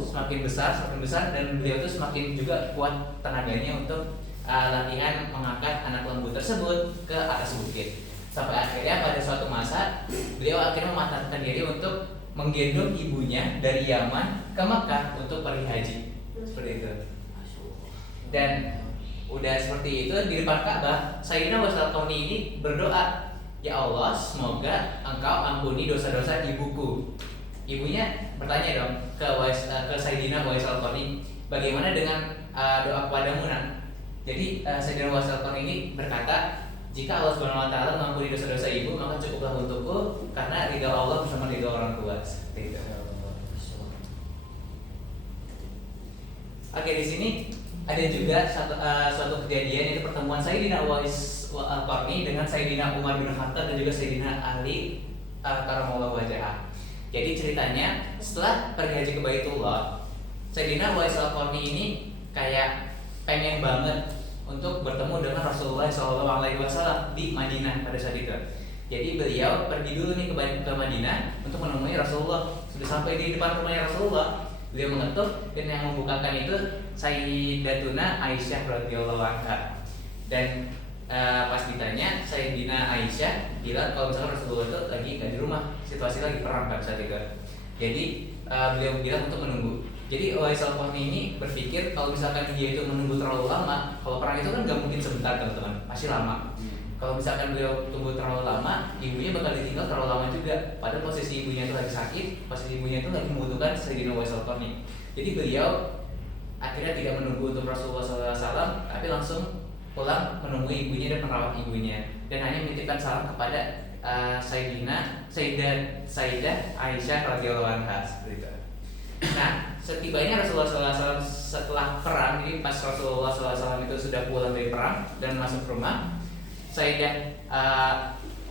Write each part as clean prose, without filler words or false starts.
semakin besar dan beliau tuh semakin juga kuat tenaganya untuk latihan mengangkat anak lembu tersebut ke atas bukit. Sampai akhirnya pada suatu masa beliau akhirnya mematahkan diri untuk menggendong ibunya dari Yaman ke Mekah untuk pergi haji. Seperti itu. Dan udah seperti itu di depan Ka'bah, Sayyidina Uwais Al-Qarni ini berdoa, "Ya Allah, semoga Engkau ampuni dosa-dosa ibuku." Ibunya bertanya dong ke Sayyidina Uwais Al-Qarni, "Bagaimana dengan doa kepadamu, Nak?" Jadi Sayyidina Uwais Al-Qarni ini berkata, "Jika Allah Subhanahu wa taala mengampuni dosa-dosa ibu, maka cukuplah untukku karena ridha Allah bersama ridha orang tua." Seperti itu. Oke, di sini ada juga suatu kejadian, yaitu pertemuan Sayyidina Uwais Al-Qarni dengan Sayyidina Umar bin Khattab dan juga Sayyidina Ali karamallahu wajhah. Jadi ceritanya setelah pergi haji ke Baitullah, Sayyidina Uwais Al-Qarni ini kayak pengen banget untuk bertemu dengan Rasulullah SAW di Madinah pada saat itu. Jadi beliau pergi dulu nih ke Madinah untuk menemui Rasulullah. Sudah sampai di depan rumahnya Rasulullah, beliau mengetuk dan yang membukakan itu Sayyidatuna Aisyah radhiyallahu anha. Dan pas ditanya, Sayyidina Aisyah bilang kalau misalnya Rasulullah itu lagi nggak di rumah, situasi lagi perang pada saat itu. Jadi beliau bilang untuk menunggu. Jadi Uwais Al-Qarni ini berpikir kalau misalkan dia itu menunggu terlalu lama, kalau perang itu kan nggak mungkin sebentar teman-teman, pasti lama. Kalau misalkan beliau tunggu terlalu lama, ibunya bakal ditinggal terlalu lama juga. Padahal posisi ibunya itu lagi sakit, posisi ibunya itu lagi membutuhkan Sayyidina Uwais Al-Qarni. Jadi beliau akhirnya tidak menunggu untuk Rasulullah SAW, tapi langsung pulang menemui ibunya dan merawat ibunya, dan hanya menitipkan salam kepada Sayyidah Aisyah radhiyallahu anha seperti itu. Nah, setibanya Rasulullah SAW setelah perang, jadi pas Rasulullah SAW itu sudah pulang dari perang dan masuk rumah, Sayyidah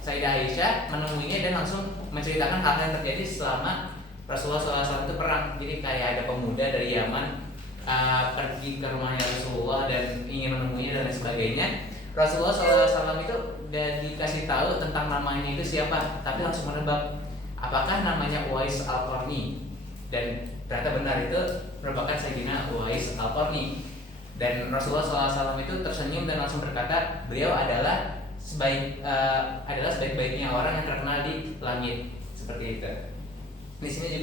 Aisyah menemuinya dan langsung menceritakan hal yang terjadi selama Rasulullah SAW itu perang. Jadi kayak ada pemuda dari Yaman pergi ke rumahnya Rasulullah dan ingin menemuinya dan lain sebagainya. Rasulullah SAW itu udah dikasih tahu tentang namanya itu siapa, tapi langsung menebak apakah namanya Uwais Al-Qarni, dan ternyata benar itu merupakan Sayyidina Uwais Al-Qarni. Dan Rasulullah SAW itu tersenyum dan langsung berkata, beliau adalah sebaik-baiknya orang yang terkenal di langit. Seperti itu. Di sini juga